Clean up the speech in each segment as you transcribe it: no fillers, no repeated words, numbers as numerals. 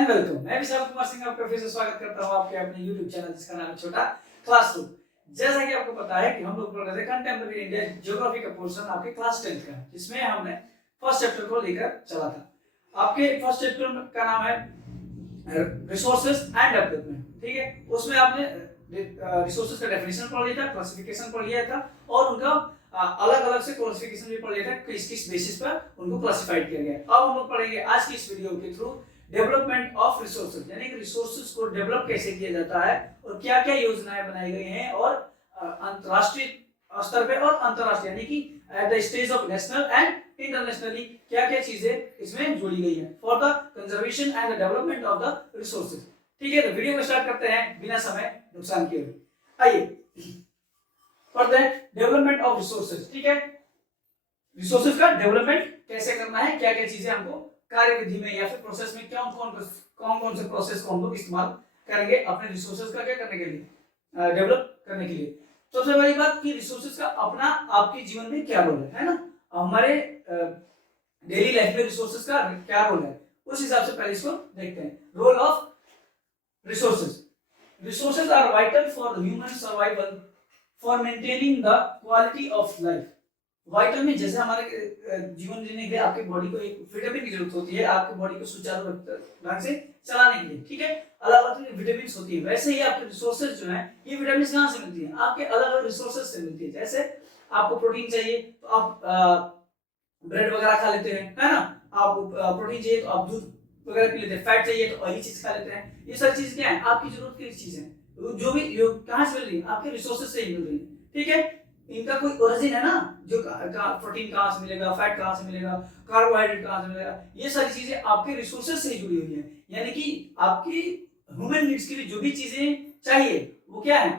And welcome. मैं विशाल कुमार सिंह आपका फिर से स्वागत करता हूं आपके अपने YouTube चैनल जिसका नाम है छोटा क्लासरूम। जैसा कि आपको पता है कि हम लोग पढ़ रहे थे कंटेम्परेरी इंडिया ज्योग्राफी का पोर्शन आपके क्लास 10th का, जिसमें हमने फर्स्ट चैप्टर को लेकर चला था। आपके फर्स्ट चैप्टर का नाम है रिसोर्सेज एंड डेवलपमेंट। ठीक है, उसमें आपने रिसोर्सेज का डेफिनेशन पढ़ लिया था, क्लासिफिकेशन पढ़ लिया था और उनका अलग अलग से क्लासिफिकेशन भी पढ़ लिया था, किस किस बेसिस पर उनको क्लासिफाइड किया गया। अब हम लोग पढ़ेंगे आज की इस वीडियो के थ्रू डेवलपमेंट ऑफ रिसोर्सेज, यानी कि रिसोर्सेज को डेवलप कैसे किया जाता है और क्या क्या योजनाएं बनाई गई हैं और अंतरराष्ट्रीय स्तर पे और अंतरराष्ट्रीय यानी कि at the stage of national and internationally क्या क्या चीजें इसमें जोड़ी गई हैं for the conservation and the development of the resources. ठीक है, तो वीडियो को स्टार्ट करते हैं बिना समय नुकसान किए हुए। आइए पढ़ते हैं डेवलपमेंट ऑफ रिसोर्सेज। ठीक है, रिसोर्सेज का डेवलपमेंट कैसे करना है, क्या क्या चीजें हमको कार्यविधि में या फिर प्रोसेस में कौन कौन से प्रोसेस को हम लोग इस्तेमाल करेंगे अपने रिसोर्सेज का क्या करने के लिए, डेवलप करने के लिए। सबसे बड़ी बात कि रिसोर्सेज का अपना आपके जीवन में क्या रोल है ना, हमारे डेली लाइफ में रिसोर्सेज का क्या रोल है, उस हिसाब से पहले इसको देखते हैं। Role of resources. Resources are vital for human survival for maintaining the quality of life. Vital में जैसे हमारे जीवन जीने के लिए आपके बॉडी को एक विटामिन की जरूरत होती है, आपके बॉडी को सुचारू ढंग से चलाने के लिए। ठीक है, अलग अलग विटामिन होती है, वैसे ही आपके रिसोर्सेज जो है ये विटामिन कहाँ से मिलती है, आपके अलग अलग रिसोर्सेज से मिलती है। जैसे आपको प्रोटीन चाहिए तो आप ब्रेड वगैरह खा लेते हैं, है ना, आपको प्रोटीन चाहिए तो आप दूध वगैरह पी लेते हैं, फैट चाहिए तो ऑयली चीज खा लेते हैं। ये सारी चीज क्या है, आपकी जरूरत की चीज है, जो भी कहाँ से मिल रही है, आपके रिसोर्सेज से ही मिल रही है। ठीक है, इनका कोई ओरिजिन है ना, जो प्रोटीन कहाँ से मिलेगा, फैट कहाँ से मिलेगा, कार्बोहाइड्रेट कहाँ से मिलेगा, ये सारी चीजें आपके रिसोर्सेज से जुड़ी हुई है। यानी कि आपकी ह्यूमन नीड्स के लिए जो भी चीजें चाहिए वो क्या है,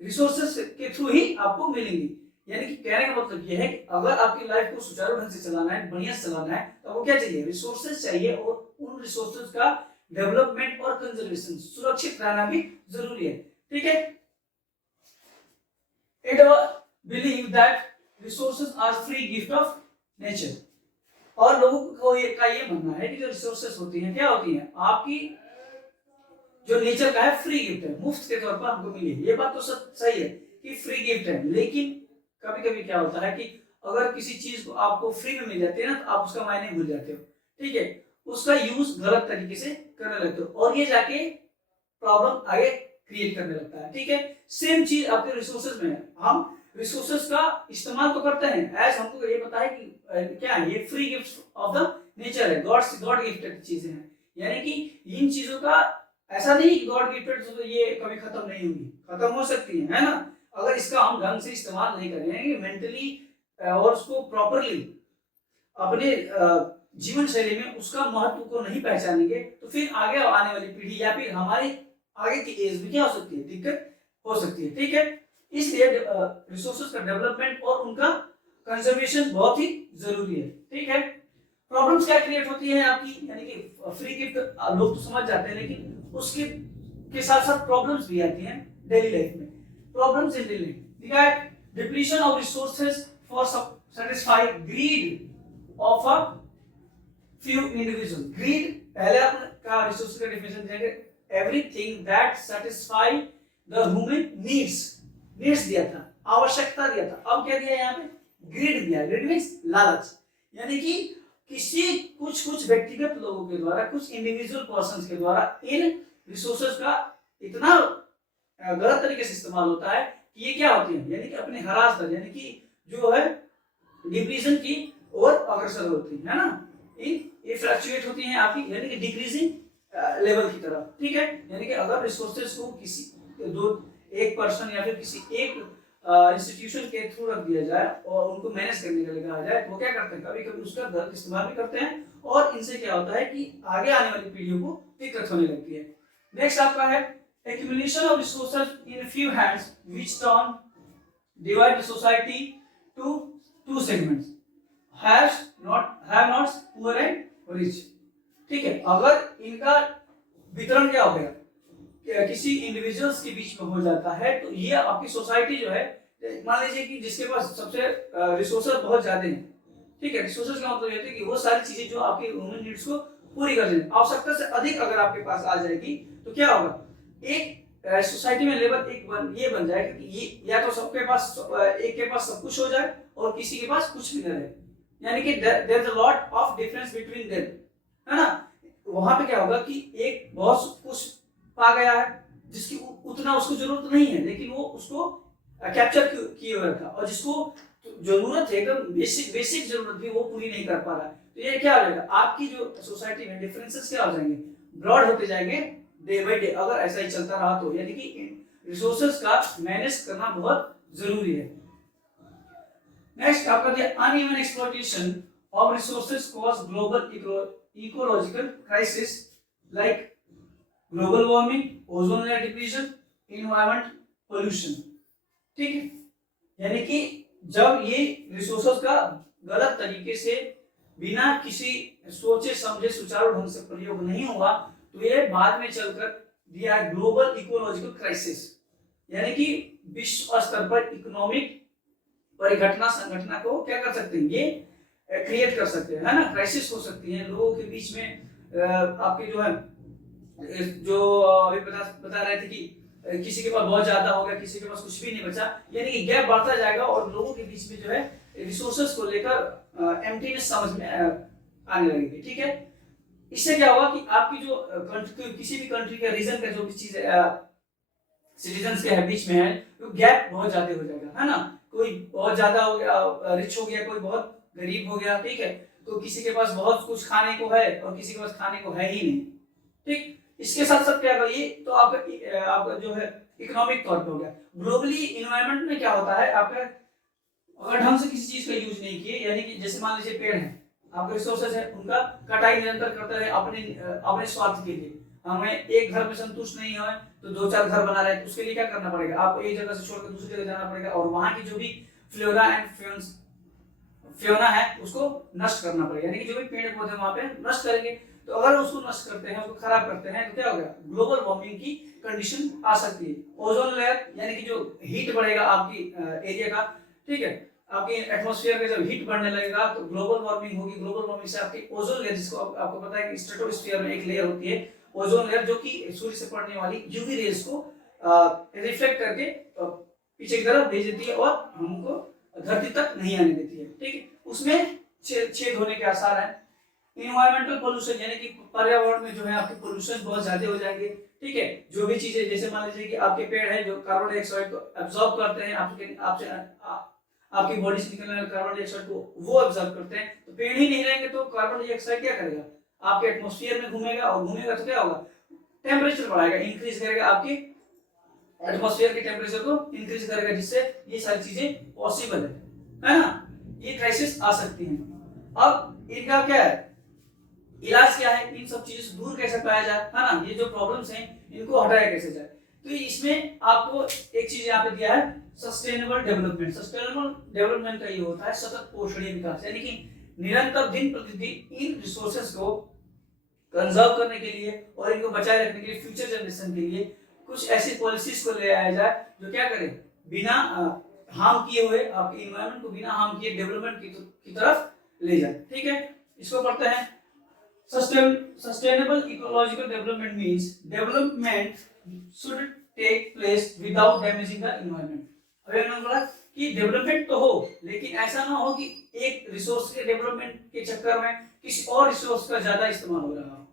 रिसोर्सेज के थ्रू ही आपको मिलेंगी। यानी कि कहने का मतलब यह है कि अगर आपकी लाइफ को सुचारू ढंग से चलाना है, बढ़िया से चलाना है, तो आपको क्या चाहिए, रिसोर्सेज चाहिए और उन रिसोर्सेज का डेवलपमेंट और कंजर्वेशन, सुरक्षित रहना भी जरूरी है। ठीक है, it believe that resources are free gift of nature। और लोगों को ये मानना है कि जो रिसोर्सेस होती हैं क्या होती हैं, आपकी जो नेचर का है फ्री गिफ्ट है, मुफ्त के तौर पर हमको मिली है। ये बात तो सही है कि फ्री गिफ्ट है, लेकिन कभी कभी क्या होता है कि अगर किसी चीज को आपको फ्री में मिल जाती है ना, तो आप उसका मायने भूल जाते हो। ठीक है, उसका यूज गलत तरीके से करने लगते हो और ये जाके प्रॉब्लम आगे क्रिएट करने लगता है। ठीक है, सेम चीज आपके रिसोर्सेज में है। हम रिसोर्सेज का इस्तेमाल तो करते हैं, एज हमको ये पता है कि क्या है, ये free gift of the nature है, गॉड गिफ्टेड चीजें हैं। यानी कि इन चीजों का ऐसा नहीं कि गॉड गिफ्टेड तो ये कभी खत्म नहीं होगी, खत्म हो सकती है ना, अगर इसका हम ढंग से इस्तेमाल नहीं करेंगे मेंटली और उसको प्रॉपरली अपने जीवन शैली में उसका महत्व को नहीं पहचानेंगे, तो फिर आगे आने वाली पीढ़ी या फिर हमारी आगे की एज में क्या हो सकती है, दिक्कत हो सकती है। ठीक है, इसलिए रिसोर्सेज का डेवलपमेंट और उनका कंजर्वेशन बहुत ही जरूरी है। ठीक है, प्रॉब्लम्स क्या क्रिएट होती है आपकी, यानी कि फ्री गिफ्ट लोग तो समझ जाते हैं, लेकिन उसके के साथ साथ प्रॉब्लम्स भी आती हैं डेली लाइफ में। Problems in daily life, depletion of resources for satisfy greed of a few individual. Greed पहले आपने का रिसोर्सेज का डेफिनेशन देंगे, everything that satisfy the human needs दिया था, आवश्यकता दिया था। अब क्या दिया यहाँ पे, ग्रीड दिया। ग्रीड मींस लालच, यानी कि किसी कुछ व्यक्तिगत लोगों के द्वारा, कुछ इंडिविजुअल पर्संस के द्वारा इन रिसोर्सेज का इतना गलत तरीके से इस्तेमाल होता है कि ये क्या होती है, यानी कि अपने हरास यानी कि जो है डिप्लीशन की ओर अग्रसर होती है ना, ये फ्लक्चुएट होती हैं आपकी, यानी कि डिक्रीजिंग लेवल की तरफ। ठीक है, यानी कि अगर रिसोर्सेज को किसी एक पर्सन या फिर किसी एक इंस्टीट्यूशन के थ्रू रख दिया जाए और उनको मैनेज करने के लिए कहा जाए, तो वो क्या करते हैं, कभी कभी उसका गलत इस्तेमाल भी करते हैं और इनसे क्या होता है कि आगे आने वाली पीढ़ियों को दिक्कत होने लगती है। नेक्स्ट आपका है accumulation of resources in few hands which turn divide the society to two segments, have nots, poor and rich। ठीक है, अगर इनका वितरण क्या हो गया किसी इंडिविजुअल्स के बीच में हो जाता है, तो ये आपकी सोसाइटी जो है, मान लीजिए कि जिसके पास सबसे रिसोर्सेज बहुत ज्यादा हैं। ठीक है, रिसोर्सेज का मतलब ये है कि वो सारी चीजें जो आपके ह्यूमन नीड्स को पूरी कर देंगे। आवश्यकता से अधिक अगर आपके पास आ जाएगी तो क्या होगा, एक सोसाइटी में लेवल ये बन जाएगा कि ये या तो सबके पास एक के पास सब कुछ हो जाए और किसी के पास कुछ भी न रहे, यानी कि there is a lot of difference between them, है ना। वहां पे क्या होगा कि एक बहुत कुछ पा गया है जिसकी उतना उसको जरूरत नहीं है, लेकिन वो उसको कैप्चर किए हुए रखा, और जिसको जरूरत है एकदम बेसिक जरूरत भी वो पूरी नहीं कर पा रहा है। तो ये क्या हो जाएगा, आपकी जो सोसाइटी में डिफरेंसेस क्या हो जाएंगे, ब्रॉड होते जाएंगे डे बाय डे, अगर ऐसा ही चलता रहा तो। यानी कि रिसोर्सेज का मैनेज करना बहुत जरूरी है। नेक्स्ट आपका दिया uneven exploitation of resources cause global ecological crisis like global warming, ozone layer depletion, environment pollution. ठीक है, यानी कि जब ये रिसोर्सेज का गलत तरीके से बिना किसी सोचे समझे सुचारू ढंग से प्रयोग नहीं हुआ तो ये बाद में चलकर दिया है ग्लोबल इकोलॉजिकल क्राइसिस, यानी कि विश्व स्तर पर इकोनॉमिक परिघटना संगठना को क्या कर सकते हैं, ये क्रिएट कर सकते हैं, है ना। क्राइसिस हो सकती है लोगों के बीच में। आपके जो है जो अभी बता रहे थे कि किसी के पास बहुत ज्यादा हो गया, किसी के पास कुछ भी नहीं बचा, यानी कि गैप बढ़ता जाएगा और लोगों के बीच में जो है रिसोर्सेज को लेकर एम्प्टीनेस समझ में आने लगेगी। ठीक है, इससे क्या होगा कि आपकी जो किसी भी कंट्री का रीजन का जो भी चीज सिटीजन्स के बीच में है तो गैप बहुत ज्यादा हो जाएगा, है ना। कोई बहुत ज्यादा हो गया, रिच हो गया, कोई बहुत गरीब हो गया, ठीक है। तो किसी के पास बहुत कुछ खाने को है और किसी के पास खाने को है ही नहीं। ठीक, इसके साथ साथ क्या होगा, ये तो आपका जो है इकोनॉमिक तौर पे हो गया। ग्लोबली इन्वायरमेंट में क्या होता है, आपका अगर ढंग से किसी चीज का यूज नहीं किए, यानी कि जैसे मान लीजिए पेड़ है, आपके रिसोर्सेज है, उनका कटाई निरंतर करते रहे अपने स्वार्थ के लिए, हमें एक घर में संतुष्ट नहीं है तो दो चार घर बना रहे हैं, तो उसके लिए क्या करना पड़ेगा, आपको एक जगह से छोड़कर दूसरी जगह जाना पड़ेगा और वहां की जो भी फ्लोरा एंड फ्योना है उसको नष्ट करना पड़ेगा, यानी कि जो भी पेड़ पौधे वहां पे नष्ट करेंगे। तो अगर उसको नष्ट करते हैं, उसको खराब करते हैं, तो क्या हो गया, ग्लोबल वार्मिंग की कंडीशन आ सकती है। ओजोन लेयर यानी कि जो हीट बढ़ेगा आपकी एरिया का, ठीक है, आपके एटमॉस्फेयर का जब हीट बढ़ने लगेगा तो ग्लोबल वार्मिंग होगी। ग्लोबल वार्मिंग से आपकी ओजोन लेयर, जिसको आपको पता है कि स्ट्रेटोस्फीयर में एक लेयर होती है ओजोन लेयर, जो कि सूर्य से पड़ने वाली यूवी रेज को रिफ्लेक्ट करके पीछे की तरफ भेज देती है और हमको धरती तक नहीं आने देती है। ठीक है, उसमें छेद होने के आसार हैं। इन्वायरमेंटल पोल्यूशन यानी कि पर्यावरण में जो है आपके पोल्यूशन बहुत ज्यादा हो जाएंगे। ठीक है, जो भी चीजें, जैसे मान लीजिए कि आपके पेड़ है जो कार्बन डाइऑक्साइड को एब्जॉर्ब करते हैं, आपकी बॉडी से निकलने वाले कार्बन डाइऑक्साइड को वो एब्जॉर्ब करते हैं, तो पेड़ ही नहीं रहेंगे तो कार्बन डाइऑक्साइड क्या करेगा, आपके एटमॉस्फेयर में घूमेगा और घूमेगा तो क्या होगा, टेम्परेचर बढ़ाएगा, इंक्रीज करेगा, आपके एटमॉस्फेयर के टेम्परेचर को इंक्रीज करेगा, जिससे ये सारी चीजें पॉसिबल है ना। ये क्राइसिस आ सकती हैं। अब इनका क्या है इलाज, क्या है, इन सब चीजों से दूर कैसे पाया जाए, है ना। ये जो प्रॉब्लम्स हैं इनको हटाया कैसे जाए, तो इसमें आपको एक चीज यहाँ पे दिया है, सस्टेनेबल डेवलपमेंट। सस्टेनेबल डेवलपमेंट का ये होता है सतत पोषणीय विकास, यानी कि निरंतर दिन प्रतिदिन इन रिसोर्सेज को कंजर्व करने के लिए और इनको बचाए रखने के लिए फ्यूचर जनरेशन के लिए कुछ ऐसी पॉलिसीज को ले आया जाए जो क्या करे, बिना हार्म किए हुए आपके इन्वायरमेंट को बिना हार्म किए डेवलपमेंट की तरफ ले जाए। ठीक है, इसको पढ़ते हैं। Sustainable ecological development means development should take place without damaging the environment. अब मैंने बोला कि डेवलपमेंट तो हो, लेकिन ऐसा ना हो कि एक रिसोर्स के डेवलपमेंट के चक्कर में किसी और रिसोर्स का ज्यादा इस्तेमाल हो रहा हो,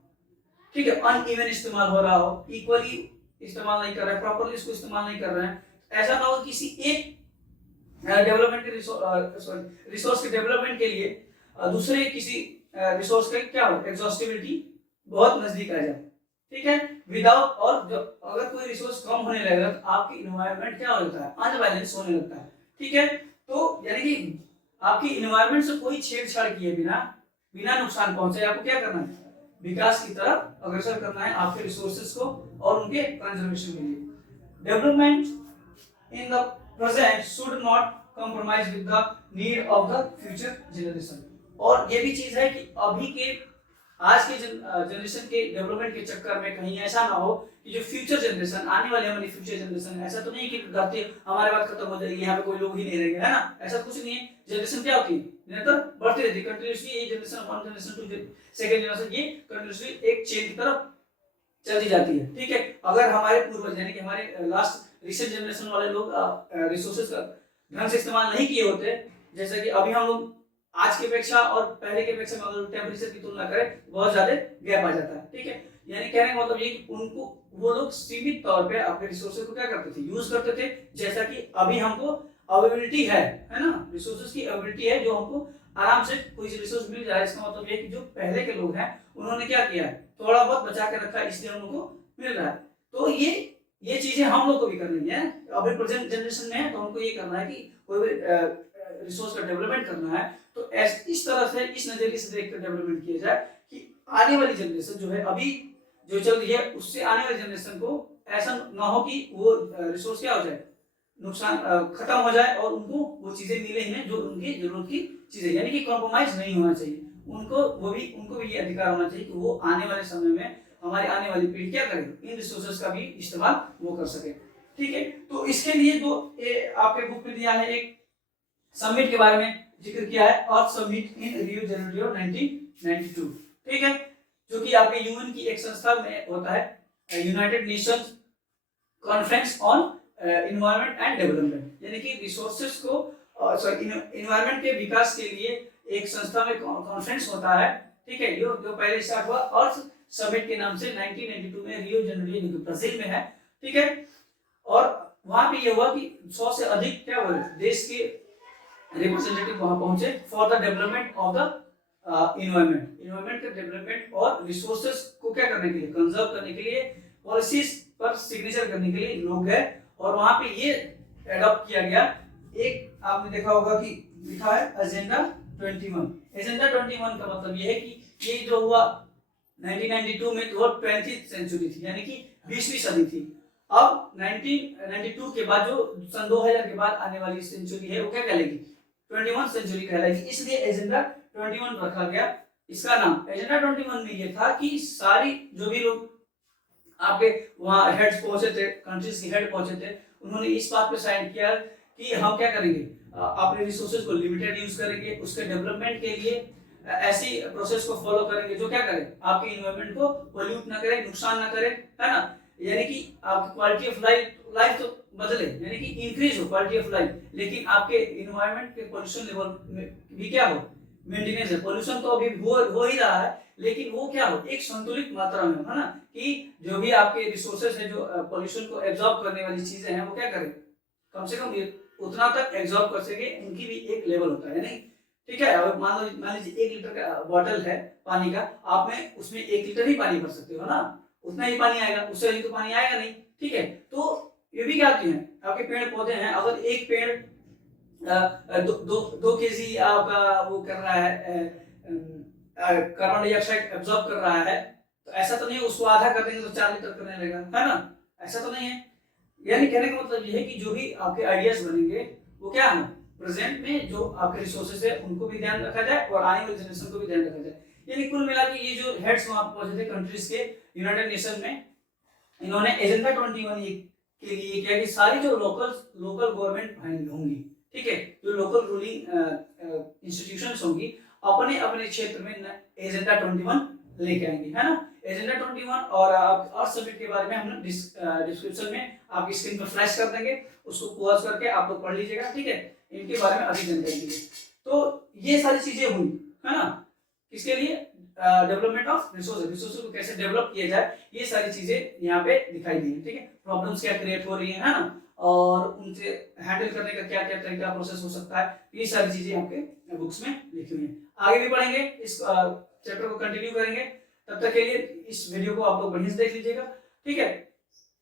ठीक है, अनइवन इस्तेमाल हो रहा हो, इक्वली इस्तेमाल नहीं कर रहे हैं, प्रॉपर्ली इसको इस्तेमाल नहीं कर रहे हैं। ऐसा ना हो किसी एक डेवलपमेंट के रिसोर्स के डेवलपमेंट के लिए दूसरे किसी रिसोर्स का क्या हो, एग्जॉस्टिबिलिटी बहुत नजदीक आ जाए। ठीक है, विदाउट, और जब अगर कोई रिसोर्स कम होने लगेगा तो आपकी इन्वायरमेंट क्या हो जाता है, अनबैलेंस होने लगता है। ठीक है, तो यानी कि आपकी इन्वायरमेंट से कोई छेड़छाड़ किए बिना नुकसान पहुंचे आपको क्या करना है, विकास की तरफ अग्रसर करना है आपके रिसोर्सेज को और उनके कंजर्वेशन के लिए। Development in the present should not compromise with the need of the future generation. और ये भी चीज है कि अभी के आज के जनरेशन के डेवलपमेंट के चक्कर में कहीं ऐसा ना हो कि जो फ्यूचर जनरेशन आने वाले हमारी फ्यूचर जनरेशन, ऐसा तो नहीं कि धरती हमारे बाद खत्म हो जाएगी, यहाँ पे कोई लोग ही नहीं रहेंगे, है ना, ऐसा कुछ नहीं है। जनरेशन क्या होती है, निरंतर बढ़ती रहती है, कंटिन्यूअसली ये जनरेशन 1 जनरेशन 2 सेकंड जनरेशन, ये कंटिन्यूअसली एक चेन की तरफ चलती जाती है, ठीक है। अगर हमारे पूर्वज यानी कि हमारे लास्ट रिसेंट जनरेशन वाले लोग रिसोर्सेज का ढंग से इस्तेमाल नहीं किए होते, जैसे कि अभी हम लोग आज की अपेक्षा और पहले की अपेक्षा में अगर टेम्परेचर की तुलना करें बहुत ज्यादा गैप आ जाता है, ठीक है। यानी कहने का मतलब ये कि उनको वो लोग सीमित तौर पे अपने रिसोर्सेज को क्या करते थे, यूज करते थे, जैसा कि अभी हमको अवेलेबिलिटी है ना, रिसोर्सेज की अवेलेबिलिटी है, जो हमको आराम से कोई रिसोर्स मिल जाए। इसका मतलब ये कि जो पहले के लोग हैं उन्होंने क्या किया है, थोड़ा बहुत बचा के रखा, इसलिए हम लोग को मिल रहा है। तो ये चीजें हम लोग को भी करनी है, अभी प्रेजेंट जनरेशन में है तो हमको ये करना है कि कोई भी रिसोर्स का डेवलपमेंट करना है तो इस तरह से, इस नजरिए से देखकर डेवलपमेंट किया जाए कि आने वाली जनरेशन जो है अभी जो चल रही है उससे आने वाली जनरेशन को ऐसा ना हो कि वो रिसोर्स क्या हो जाए, नुकसान खत्म हो जाए और उनको वो चीजें मिले ही नहीं जो उनकी जरूरत की चीजें, यानी कि कॉम्प्रोमाइज नहीं होना चाहिए। उनको भी ये अधिकार होना चाहिए कि वो आने वाले समय में हमारी आने वाली पीढ़ी क्या करे, इन रिसोर्सेज का भी इस्तेमाल वो कर सके, ठीक है। तो इसके लिए जो आपके बुक में दिया है, एक समिट के बारे में जिक्र किया है, और समिट इन रियो जेनेरियो 1992, ठीक है, जो कि आपके यूएन की एक संस्था में होता है, United Nations conference on environment and development, यानी कि रिसोर्सेज को एनवायरनमेंट के विकास के लिए एक संस्था में कॉन्फ्रेंस होता है, ठीक है, जो पहले स्टार्ट हुआ और समिट के नाम से 1992 में रियो जेनेरियो जो ब्राजील में है, ठीक है। और वहां पे ये हुआ कि 100 से अधिक क्या हुए देश के रिप्रेजेंटेटिव वहां पहुंचे for the development of the environment का डेवलपमेंट और रिसोर्सेज को क्या करने के लिए, कंजर्व करने के लिए, पॉलिसीज पर सिग्नेचर करने के लिए लोग गए। और वहां पे ये एडॉप्ट किया गया, एक आपने देखा होगा कि लिखा है एजेंडा 21। एजेंडा 21 का मतलब ये है कि ये जो हुआ 1992 में, तो 20th सेंचुरी थी, यानी कि 20वीं सदी थी। अब 1992 के बाद जो सन 2000 के बाद आने वाली सेंचुरी है वो क्या कहलाएगी, 21 सेंचुरी कहलाएगी, इसलिए एजेंडा 21 रखा गया। इसका नाम एजेंडा 21 में ये था कि सारी जो भी लोग आपके वहां हेड्स पहुंचे थे, कंट्रीज के हेड पहुंचे थे, उन्होंने इस बात पे साइन किया कि हम क्या करेंगे, अपने रिसोर्सेज को लिमिटेड यूज करेंगे, उसके डेवलपमेंट के लिए ऐसी प्रोसेस को फॉलो करेंगे जो क्या करे, आपके एनवायरनमेंट को पोल्यूट ना करे, नुकसान ना करे, है ना, यानी कि आपकी क्वालिटी ऑफ लाइफ तो बदले, यानी कि इंक्रीज हो क्वालिटी ऑफ लाइफ, लेकिन आपके एनवायरनमेंट के पोल्यूशन लेवल भी क्या हो, मेंटेनेंस है। पोल्यूशन तो अभी हो ही रहा है, लेकिन वो क्या हो, एक संतुलित मात्रा में, है ना, कि जो भी आपके रिसोर्सेज है, जो पोल्यूशन को एब्जॉर्ब करने वाली चीजें हैं, वो क्या करें, कम से कम उतना तक एब्जॉर्ब कर सके, इनकी भी एक लेवल होता है, नहीं, ठीक है। अब मान लीजिए 1 लीटर का बॉटल है पानी का, आप में उसमें 1 लीटर ही पानी भर सकते हो ना, उतना ही पानी आएगा, उससे अधिक तो पानी आएगा नहीं, ठीक है। तो ये भी क्या होती है, आपके पेड़ पौधे हैं, अगर एक पेड़ 2 केजी आपका वो कर रहा है, कार्बन डाइऑक्साइड एब्जॉर्ब कर रहा है, तो ऐसा तो नहीं उसको आधा कर देंगे तो 4 लीटर करने लगेगा, है ना, ऐसा तो नहीं है। यानी कहने का मतलब ये है कि जो भी आपके आइडियाज बनेंगे वो क्या है, प्रेजेंट में जो आपके रिसोर्सेज है उनको भी ध्यान रखा जाए और आने वाली जनरेशन को भी ध्यान रखा जाए। यानी कुल मिला के ये जो हेड्स वहां पहुंचे थे कंट्रीज के यूनाइटेड नेशन में, इन्होंने एजेंडा 21 के लिए क्या कि सारी जो लोकल गवर्नमेंट होंगी, ठीक है, जो लोकल रूलिंग इंस्टीट्यूशंस होंगी, अपने अपने क्षेत्र में एजेंडा 21 लेके आएंगे, है ना। एजेंडा 21 और समिट के बारे में हम डिस्क्रिप्शन में आपकी स्क्रीन पर फ्लैश कर देंगे, उसको पॉज करके आप लोग पढ़ लीजिएगा, ठीक है, इनके बारे में अधिक जानकारी के लिए। तो ये सारी चीजें हुई, है ना, किसके लिए, डेवलपमेंट ऑफ रिसोर्सेज को कैसे डेवलप किया जाए, ये सारी चीजें यहाँ पे दिखाई दी है, ठीक है। प्रॉब्लम्स क्या क्रिएट हो रही है ना, और उनसे हैंडल करने का क्या क्या तरीका प्रोसेस हो सकता है, ये सारी चीजें आपके बुक्स में लिखी हुई है। आगे भी पढ़ेंगे, इस चैप्टर को कंटिन्यू करेंगे, तब तक के लिए इस वीडियो को आप लोग बढ़िया से देख लीजिएगा, ठीक है।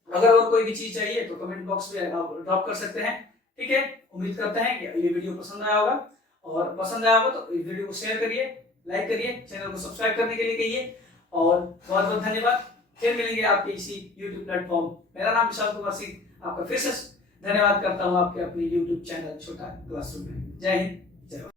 अगर और कोई भी चीज चाहिए तो कमेंट बॉक्स में आप ड्रॉप कर सकते हैं, ठीक है। उम्मीद करते हैं कि ये वीडियो पसंद आया होगा, और पसंद आया होगा तो इस वीडियो को शेयर करिए, लाइक करिए, चैनल को सब्सक्राइब करने के लिए कहिए, और बहुत बहुत धन्यवाद। फिर मिलेंगे आपके इसी YouTube प्लेटफॉर्म। मेरा नाम विशाल कुमार सिंह, आपका फिर से धन्यवाद करता हूँ आपके अपने YouTube चैनल छोटा क्लासरूम में। जय हिंद, जय भारत।